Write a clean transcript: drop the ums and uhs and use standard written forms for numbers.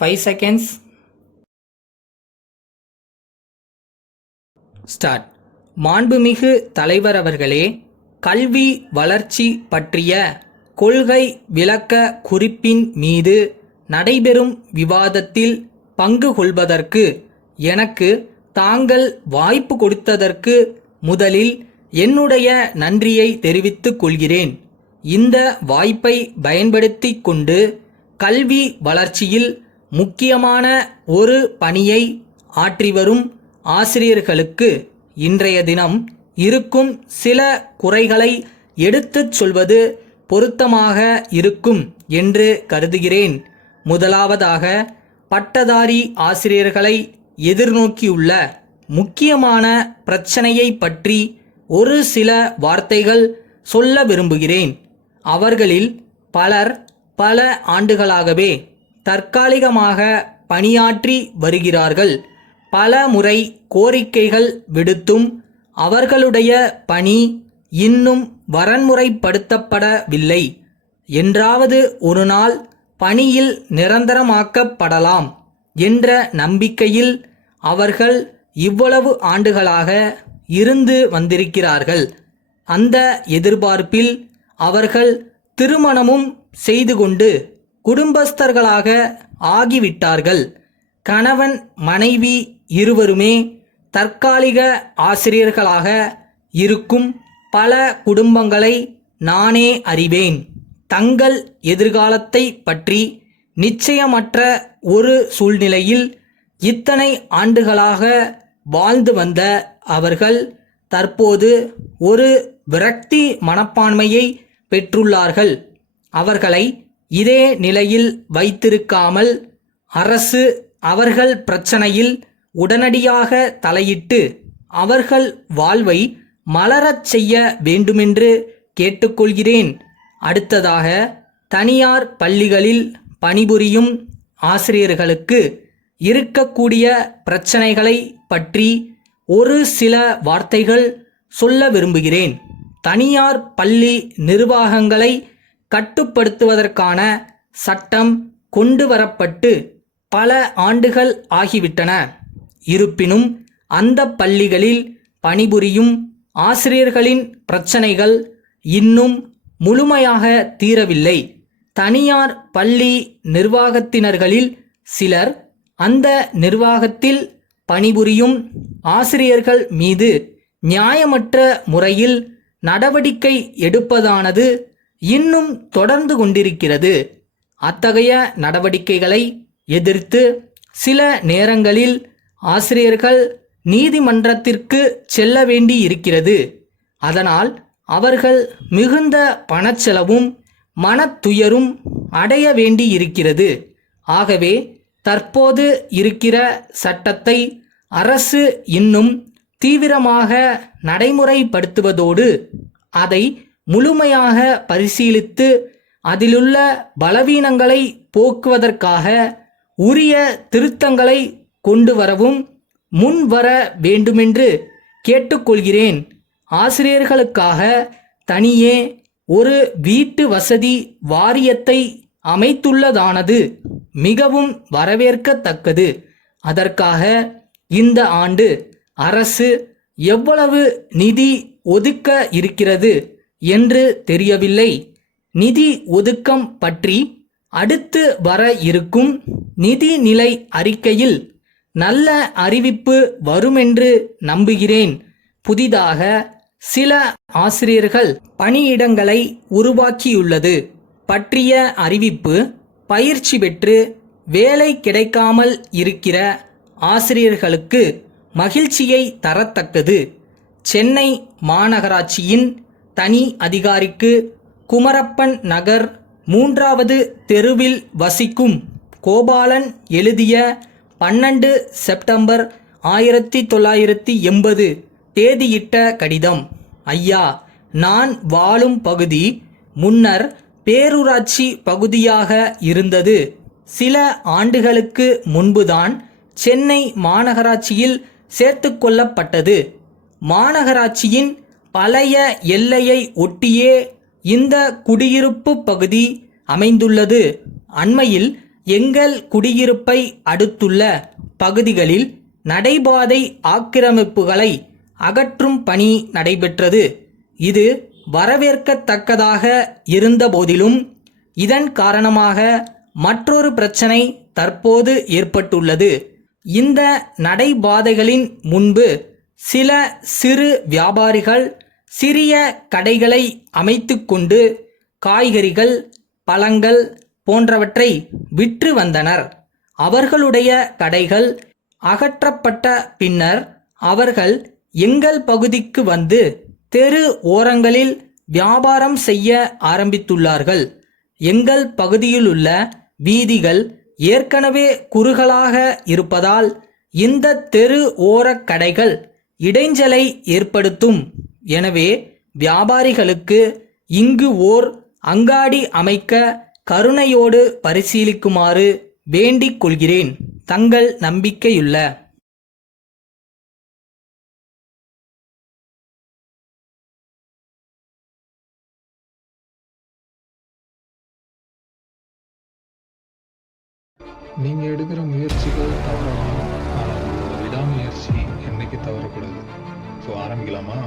5 seconds. Start. மாண்புமிகு தலைவர் அவர்களே, கல்வி வளர்ச்சி பற்றிய கொள்கை விளக்க குறிப்பின் மீது நடைபெறும் விவாதத்தில் பங்கு கொள்வதற்கு எனக்கு தாங்கள் வாய்ப்பு கொடுத்ததற்கு முதலில் என்னுடைய நன்றியை தெரிவித்துக் கொள்கிறேன். இந்த வாய்ப்பை பயன்படுத்தி கொண்டு கல்வி வளர்ச்சியில் முக்கியமான ஒரு பணியை ஆற்றி வரும் ஆசிரியர்களுக்கு இன்றைய தினம் இருக்கும் சில குறைகளை எடுத்துச் சொல்வது பொருத்தமாக இருக்கும் என்று கருதுகிறேன். முதலாவதாக, பட்டதாரி ஆசிரியர்களை எதிர்நோக்கியுள்ள முக்கியமான பிரச்சனையை பற்றி ஒரு சில வார்த்தைகள் சொல்ல விரும்புகிறேன். அவர்களில் பலர் பல ஆண்டுகளாகவே தற்காலிகமாக பணியாற்றி வருகிறார்கள். பல முறை கோரிக்கைகள் விடுத்தும் அவர்களுடைய பணி இன்னும் வரன்முறைப்படுத்தப்படவில்லை. என்றாவது ஒரு நாள் பணியில் நிரந்தரமாக்கப்படலாம் என்ற நம்பிக்கையில் அவர்கள் இவ்வளவு ஆண்டுகளாக இருந்து வந்திருக்கிறார்கள். அந்த எதிர்பார்ப்பில் அவர்கள் திருமணமும் செய்து கொண்டு குடும்பஸ்தர்களாக ஆகிவிட்டார்கள். கணவன் மனைவி இருவருமே தற்காலிக ஆசிரியர்களாக இருக்கும் பல குடும்பங்களை நானே அறிவேன். தங்கள் எதிர்காலத்தை பற்றி நிச்சயமற்ற ஒரு சூழ்நிலையில் இத்தனை ஆண்டுகளாக வாழ்ந்து வந்த அவர்கள் தற்போது ஒரு விரக்தி மனப்பான்மையை பெற்றுள்ளார்கள். அவர்களை இதே நிலையில் வைத்திருக்காமல் அரசு அவர்கள் பிரச்சனையில் உடனடியாக தலையிட்டு அவர்கள் வாழ்வை மலரச் செய்ய வேண்டுமென்று கேட்டுக்கொள்கிறேன். அடுத்ததாக, தனியார் பள்ளிகளில் பணிபுரியும் ஆசிரியர்களுக்கு இருக்கக்கூடிய பிரச்சனைகளை பற்றி ஒரு சில வார்த்தைகள் சொல்ல விரும்புகிறேன். தனியார் பள்ளி நிர்வாகங்களை கட்டுப்படுத்துவதற்கான சட்டம் கொண்டு வரப்பட்டு பல ஆண்டுகள் ஆகிவிட்டன. இருப்பினும் அந்த பள்ளிகளில் பணிபுரியும் ஆசிரியர்களின் பிரச்சனைகள் இன்னும் முழுமையாக தீரவில்லை. தனியார் பள்ளி நிர்வாகத்தினர்களில் சிலர் அந்த நிர்வாகத்தில் பணிபுரியும் ஆசிரியர்கள் மீது நியாயமற்ற முறையில் நடவடிக்கை எடுப்பதானது இன்னும் தொடர்ந்து கொண்டிருக்கிறது. அத்தகைய நடவடிக்கைகளை எதிர்த்து சில நேரங்களில் ஆசிரியர்கள் நீதிமன்றத்திற்கு செல்ல வேண்டி இருக்கிறது. அதனால் அவர்கள் மிகுந்த பணச்செலவும் மனத்துயரும் அடைய வேண்டி இருக்கிறது. ஆகவே தற்போது இருக்கிற சட்டத்தை அரசு இன்னும் தீவிரமாக நடைமுறைப்படுத்துவதோடு அதை முழுமையாக பரிசீலித்து அதிலுள்ள பலவீனங்களை போக்குவதற்காக உரிய திருத்தங்களை கொண்டு வரவும் முன்வர வேண்டுமென்று கேட்டுக்கொள்கிறேன். ஆசிரியர்களுக்காக தனியே ஒரு வீட்டு வசதி வாரியத்தை அமைத்துள்ளதானது மிகவும் வரவேற்கத்தக்கது. அதற்காக இந்த ஆண்டு அரசு எவ்வளவு நிதி ஒதுக்க இருக்கிறது என்று தெரியவில்லை. நிதி ஒதுக்கம் பற்றி அடுத்து வர இருக்கும் நிதிநிலை அறிக்கையில் நல்ல அறிவிப்பு வருமென்று நம்புகிறேன். புதிதாக சில ஆசிரியர்கள் பணியிடங்களை உருவாக்கியுள்ளது பற்றிய அறிவிப்பு பயிற்சி பெற்று வேலை கிடைக்காமல் இருக்கிற ஆசிரியர்களுக்கு மகிழ்ச்சியை தரத்தக்கது. சென்னை மாநகராட்சியின் தனி அதிகாரிக்கு குமரப்பன் நகர் 3வது தெருவில் வசிக்கும் கோபாலன் எழுதிய 12 செப்டம்பர் 1980 தேதியிட்ட கடிதம். ஐயா, நான் வாழும் பகுதி முன்னர் பேரூராட்சி பகுதியாக இருந்தது. சில ஆண்டுகளுக்கு முன்புதான் சென்னை மாநகராட்சியில் சேர்த்து கொள்ளப்பட்டது. மாநகராட்சியின் பழைய எல்லையை ஒட்டியே இந்த குடியிருப்பு பகுதி அமைந்துள்ளது. அண்மையில் எங்கள் குடியிருப்பை அடுத்துள்ள பகுதிகளில் நடைபாதை ஆக்கிரமிப்புகளை அகற்றும் பணி நடைபெற்றது. இது வரவேற்கத்தக்கதாக இருந்தபோதிலும் இதன் காரணமாக மற்றொரு பிரச்சனை தற்போது ஏற்பட்டுள்ளது. இந்த நடைபாதைகளின் முன்பு சில சிறு வியாபாரிகள் சிறிய கடைகளை அமைத்துக்கொண்டு காய்கறிகள், பழங்கள் போன்றவற்றை விற்று வந்தனர். அவர்களுடைய கடைகள் அகற்றப்பட்ட பின்னர் அவர்கள் எங்கள் பகுதிக்கு வந்து தெரு ஓரங்களில் வியாபாரம் செய்ய ஆரம்பித்துள்ளார்கள். எங்கள் பகுதியிலுள்ள வீதிகள் ஏற்கனவே குறுகலாக இருப்பதால் இந்த தெரு ஓரக் கடைகள் இடைஞ்சலை ஏற்படுத்தும். எனவே வியாபாரிகளுக்கு இங்கு ஓர் அங்காடி அமைக்க கருணையோடு பரிசீலிக்குமாறு வேண்டிக் கொள்கிறேன். தங்கள் நம்பிக்கையுள்ள நீங்கள் எடுக்கிற முயற்சிகள் தவறலாம், ஆனால் உங்களோட விடாமுயற்சி என்னைக்கு தவறக்கூடாது. ஸோ ஆரம்பிக்கலாமா?